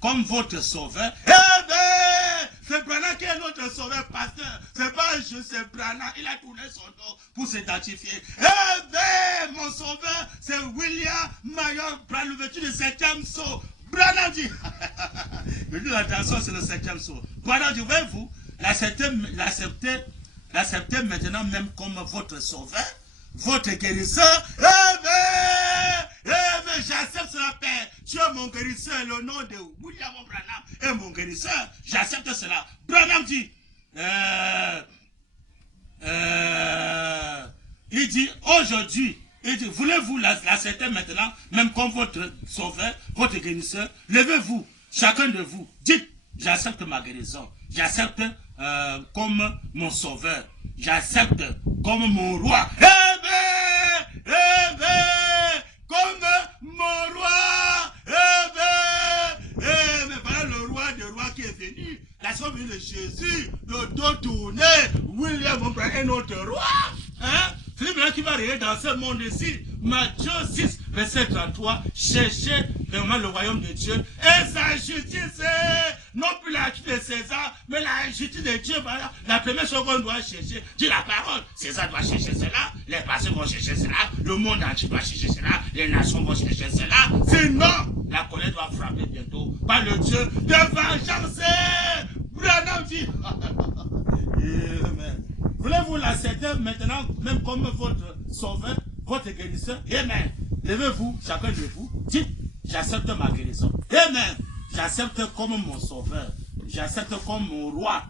comme votre sauveur. Eh bien, c'est Branham qui est notre sauveur, pasteur. C'est pas un jeu, c'est Branham. Il a tourné son nom pour s'identifier. Eh bien, mon sauveur, c'est William Mayor Branham, vêtu du 7e saut. Branham dit, je dis l'attention, c'est le 7e saut. Branham dit, voyez-vous, l'accepter maintenant même comme votre sauveur, votre guérisseur. Eh bien, j'accepte cela, Père. Tu es mon guérisseur, le nom de William Branham est mon guérisseur. J'accepte cela. Branham dit, il dit, aujourd'hui, il dit, voulez-vous l'accepter maintenant, même comme votre sauveur, votre guérisseur? Levez-vous, chacun de vous, dites, j'accepte ma guérison. J'accepte comme mon sauveur. J'accepte comme mon roi. Comme mon roi. Mais voilà le roi des rois qui est venu. La sauve de Jésus, le dos tourné. William Branham est notre roi. Hein? C'est lui qui va arriver dans ce monde ici. Matthieu 6, verset 33. Cherchez vraiment le royaume de Dieu et sa justice. Non plus la justice de César, mais la justice de Dieu. Voilà. La première chose qu'on doit chercher, dit la parole. César doit chercher cela, les personnes vont chercher cela, le monde entier doit chercher cela, les nations vont chercher cela. Sinon, la colère doit frapper bientôt par le Dieu de vengeance. Branham dit. Amen. Voulez-vous l'accepter maintenant, même comme votre sauveur, votre guérisseur? Amen. Levez-vous, chacun de vous, dites, j'accepte ma guérison. Amen. J'accepte comme mon sauveur. J'accepte comme mon roi.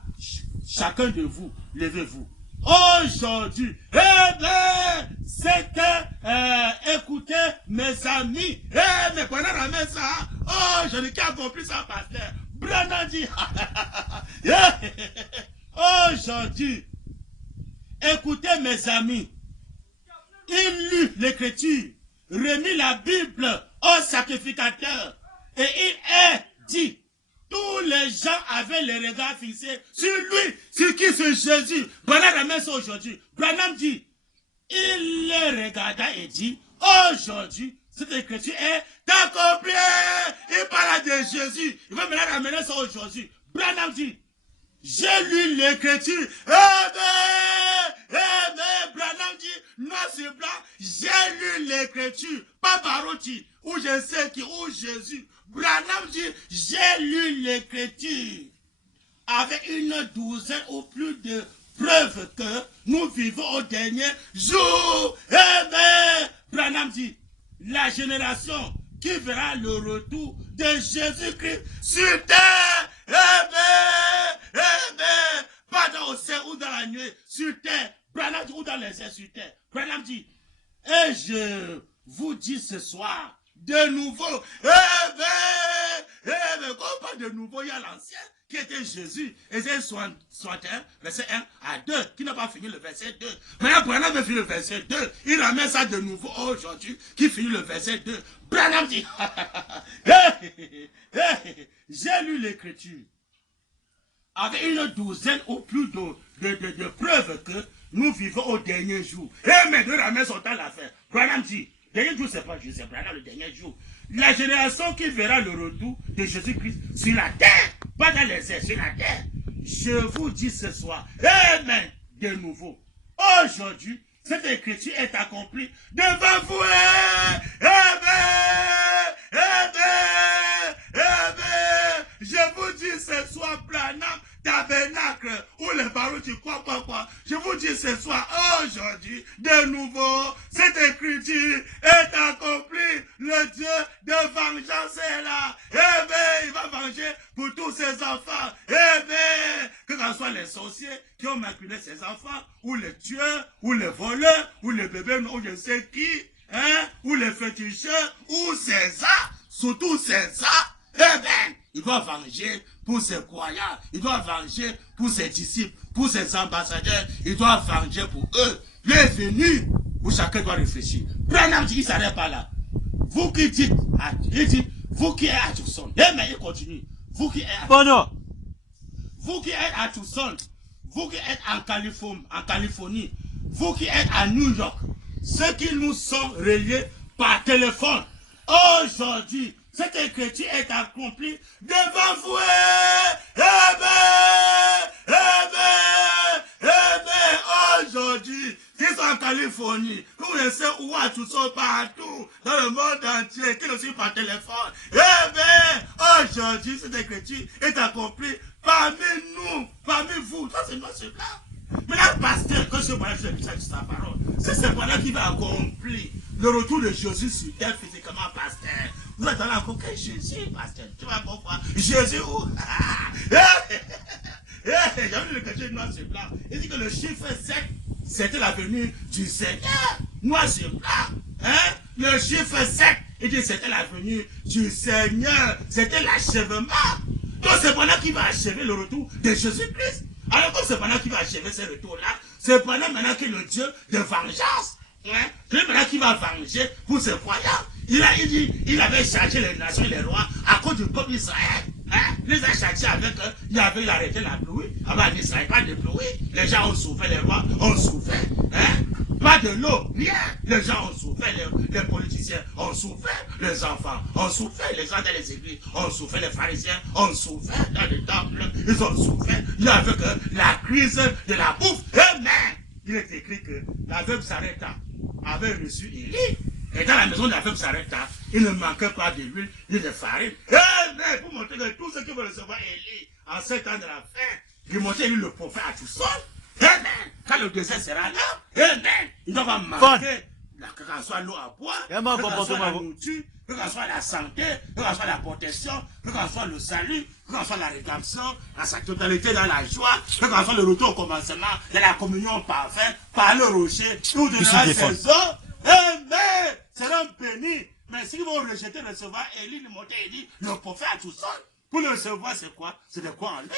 Chacun de vous, levez-vous. Aujourd'hui, c'était, écoutez, mes amis. Mais pendant la messe, oh, je n'ai qu'à compris ça, pasteur. Branham dit, aujourd'hui, écoutez mes amis, il lut l'écriture, remit la Bible au sacrificateur et il est dit, tous les gens avaient les regards fixés sur lui, sur qui? Sur Jésus. Branham ramène ça aujourd'hui. Branham dit, il les regarda et dit, aujourd'hui, cette écriture est accomplie. Il parle de Jésus. Il va maintenant ramener ça aujourd'hui. Branham dit, j'ai lu l'écriture. Branham dit, noir sur blanc, j'ai lu l'écriture. Pas Baruti, ou je sais qui, ou Jésus. Branham dit, j'ai lu l'écriture. Avec une douzaine ou plus de preuves que nous vivons au dernier jour. Branham dit, la génération qui verra le retour de Jésus-Christ sur terre. Pas dans le ciel ou dans la nuit, sur terre. Branham dit, ou dans les airs, sur terre. Branham dit, et je vous dis ce soir, de nouveau, quand on parle de nouveau, il y a l'ancien qui était Jésus, Ésaïe 61, verset 1 à 2, qui n'a pas fini le verset 2. Maintenant, Branham veut finir le verset 2. Il ramène ça de nouveau aujourd'hui, qui finit le verset 2. Branham dit, j'ai lu l'écriture avec une douzaine ou plus de preuves que nous vivons au dernier jour. Mais deux ramènent son temps à l'affaire. Branham dit, dernier jour, c'est pas Jésus, c'est Branham le dernier jour. La génération qui verra le retour de Jésus-Christ sur la terre, pas dans les airs, sur la terre. Je vous dis ce soir, amen, de nouveau. Aujourd'hui, cette écriture est accomplie devant vous. Je vous dis ce soir, Branham, tabernacle, ou les barreaux du quoi. Je vous dis ce soir, aujourd'hui, de nouveau, cette écriture est accomplie. Le Dieu de vengeance est là. Il va venger pour tous ses enfants. Que ce soit les sorciers qui ont manipulé ses enfants, ou les tueurs, ou les voleurs, ou les bébés, ou je sais qui, ou les féticheurs, ou César, surtout César. Il doit venger pour ses croyants, il doit venger pour ses disciples, pour ses ambassadeurs, il doit venger pour eux. Il est venu où chacun doit réfléchir. Branham dit, il ne s'arrête pas là. Vous qui dites, il dit, vous qui êtes à Tucson, mais il continue. Vous qui êtes à Tucson, vous qui êtes en Californie, vous qui êtes à New York, ceux qui nous sont reliés par téléphone, aujourd'hui, cette écriture est accomplie devant vous. Amen. Aujourd'hui, qu'ils sont en Californie, que vous laissez où à tout ça partout, dans le monde entier, qui ne suivent pas téléphone. Aujourd'hui, cette écriture est accomplie parmi nous, parmi vous. Ça, c'est notre là. Mais là, pasteur, quand je parle de sa parole, c'est ce point-là qui va accomplir le retour de Jésus sur terre physiquement, pasteur. Vous attendez encore que Jésus, pasteur. Tu vois pourquoi? Jésus où? J'ai vu le chrétien noir sur blanc. Il dit que le chiffre 7, c'était la venue du Seigneur. Noir sur blanc. Hein? Le chiffre 7, il dit que c'était la venue du Seigneur. C'était l'achèvement. Donc c'est pendant qu'il va achever le retour de Jésus-Christ. Alors que c'est pendant qu'il va achever ce retour-là, c'est pendant maintenant qu'il est le Dieu de vengeance. Hein? C'est maintenant qu'il va venger pour ses croyants. Il dit, il avait chargé les nations et les rois à cause du peuple d'Israël. Hein? Il les a chargés avec eux. Il avait arrêté la pluie. Avant l'Israël, pas de pluie. Les gens ont souffert, les rois ont souffert. Hein? Pas de l'eau, rien. Les gens ont souffert, les politiciens ont souffert, les enfants ont souffert, les gens dans les églises ont souffert, les pharisiens ont souffert dans les temples, ils ont souffert. Il y avait que la crise de la bouffe. Mais il est écrit que la veuve Sarepta avait reçu Élie. Et dans la maison de la veuve Sarepta, il ne manquait pas de l'huile ni de farine. Mais pour montrer que tous ceux qui veulent recevoir Élie en 7 ans de la fin, ils montaient le prophète à tout seul. Amen. Quand le désert sera là, amen. Il doit manquer, que ce soit l'eau à boire, que ce soit la nourriture, que ce soit la santé, que ce soit la protection, que ce soit le salut, que ce soit la rédemption, dans sa totalité dans la joie, que ce soit le retour au commencement, de la communion parfaite, par le rocher, tout de la saison. Amen. Seront bénis. Mais s'ils vont rejeter, recevoir Élie, le monter Élie, le prophète à tout seul, pour le recevoir, c'est quoi? C'est de quoi en lui?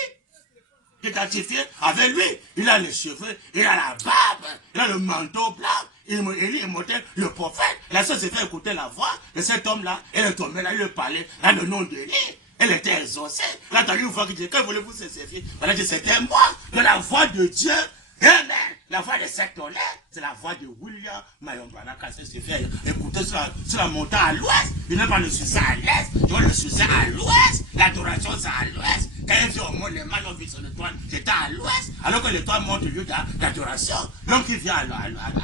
Identifié avec lui, il a les cheveux, il a la barbe, il a le manteau blanc, Élie est monté, le prophète, la soeur s'est fait écouter la voix de cet homme-là, elle est tombée là, il lui parlait, là le nom d'Élie, elle était exaucée, là t'as eu une voix qui dit, que voulez-vous se servir? Elle a dit, c'était moi, de la voix de Dieu, amen. La voix de cet tonnerre, c'est la voix de William Marion Branham quand il s'est fait écouter sur la montagne à l'ouest. Il n'est pas le succès à l'est, il va le succès à l'ouest. L'adoration c'est à l'ouest. Quand il vient au monde, les mains ont vu sur le toit, c'était à l'ouest. Alors que le toit monte au lieu d'adoration. L'homme qui vient à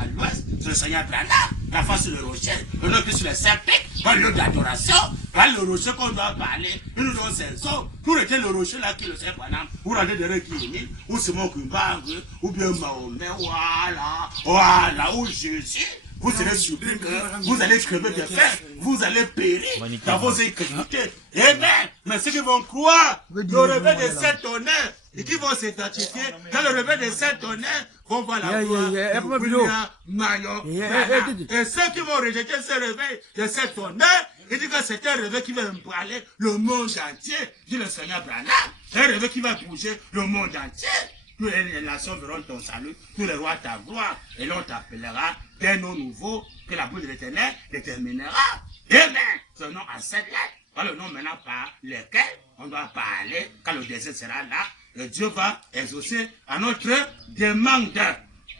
l'ouest, c'est le Seigneur Branham. La face sur le rocher, le nom qui est sur le serpent, le lieu d'adoration. Là, le rocher qu'on doit parler, il nous donne ses os. Tout était le rocher là qui le Seigneur Branham. Ou rendez de Guinée, ou Simon Kumbangue, ou bien Mahomet, voilà, où Jésus, vous serez surpris que vous allez crever de faim, vous allez périr dans vos incrédulités. Amen. Mais ceux qui vont croire le réveil de cet honneur et qui vont s'identifier dans le réveil de cet honneur vont voir la gloire de William Marion Branham. Et ceux qui vont rejeter ce réveil de cet honneur, il dit que c'est un réveil qui va embraler le monde entier, dit le Seigneur Branham. Un réveil qui va bouger le monde entier. Toutes les nations verront ton salut, tous les rois ta gloire, et l'on t'appellera d'un nom nouveau que la bouche de l'Éternel déterminera. Amen. Ce nom à 7 lettres, voilà le nom maintenant par lequel on doit parler quand le désert sera là. Et Dieu va exaucer à notre demande.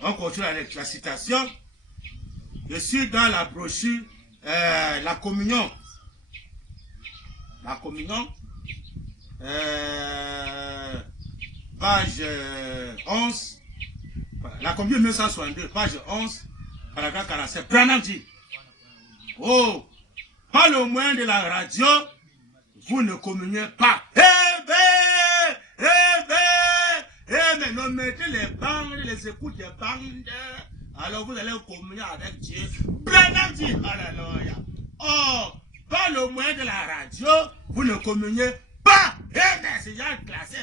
On continue avec la citation. Je suis dans la brochure, la communion. La communion. Page 11, la communion 1962, page 11, paragraphe 47. Branham dit, oh, par le moyen de la radio, vous ne communiez pas. Mais non, mettez les bandes, les écoutes des bandes, alors vous allez communier avec Dieu. Branham dit, alléluia. Oh, par le moyen de la radio, vous ne communiez pas. C'est déjà classé.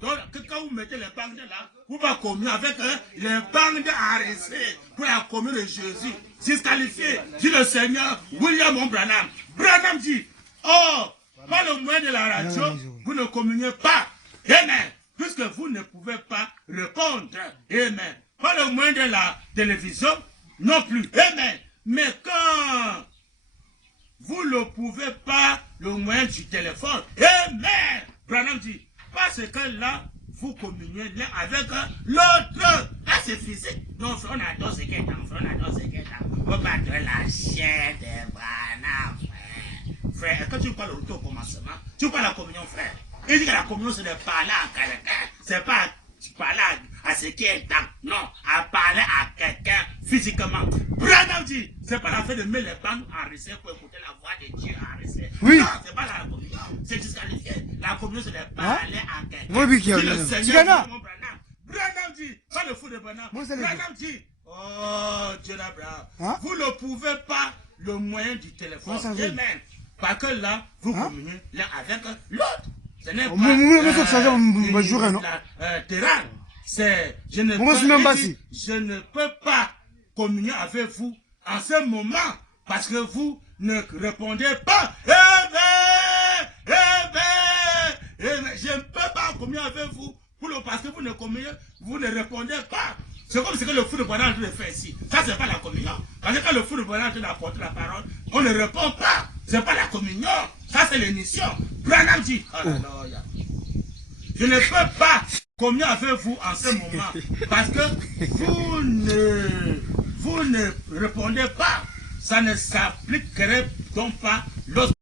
Donc, quand vous mettez les bandes là, vous allez communier avec les bandes arrêtées pour la communion de Jésus. Disqualifié, dit le Seigneur William Branham. Branham dit, oh, par le moyen de la radio, vous ne communiez pas. Amen. Puisque vous ne pouvez pas répondre. Amen. Par le moyen de la télévision, non plus. Amen. Mais quand vous ne pouvez pas, le moyen du téléphone. Amen. Branham dit, parce que là, vous communiez l'un avec l'autre. Là, c'est physique. Donc, on adore ce qu'est on adore ce qu'est on va battre la chair des Branham, frère. frère, quand tu parles au commencement, tu parles à la communion, frère. Il dit que la communion, c'est de parler à quelqu'un. C'est pas parler à ce qui est temps. Non, à parler à quelqu'un physiquement. Branham dit, c'est pas la fait de mettre les bandes en recette pour écouter la voix de Dieu en recette. Oui. Non, c'est pas la communion. C'est disqualifié. La communion, c'est de parler à quelqu'un. Oui, qui le Seigneur, Branham dit, pas le fou de Branham. Branham dit, oh, Dieu d'Abraham, vous ne pouvez pas le moyen du téléphone. Amen. Parce que là, vous communiez l'un avec l'autre. Ce n'est pas terrain. C'est, je ne peux pas communier avec vous en ce moment parce que vous ne répondez pas. Je ne peux pas communier avec vous parce que vous ne répondez pas. C'est comme ce que le fou de Branham le fait ici. Ça, c'est pas la communion. Parce que quand le fou de Branham apporte la parole, on ne répond pas. C'est pas la communion. Ça, c'est l'émission. Branham dit, alléluia. Je ne peux pas communier avec vous en ce moment. Parce que vous ne répondez pas. Ça ne s'appliquerait donc pas lorsque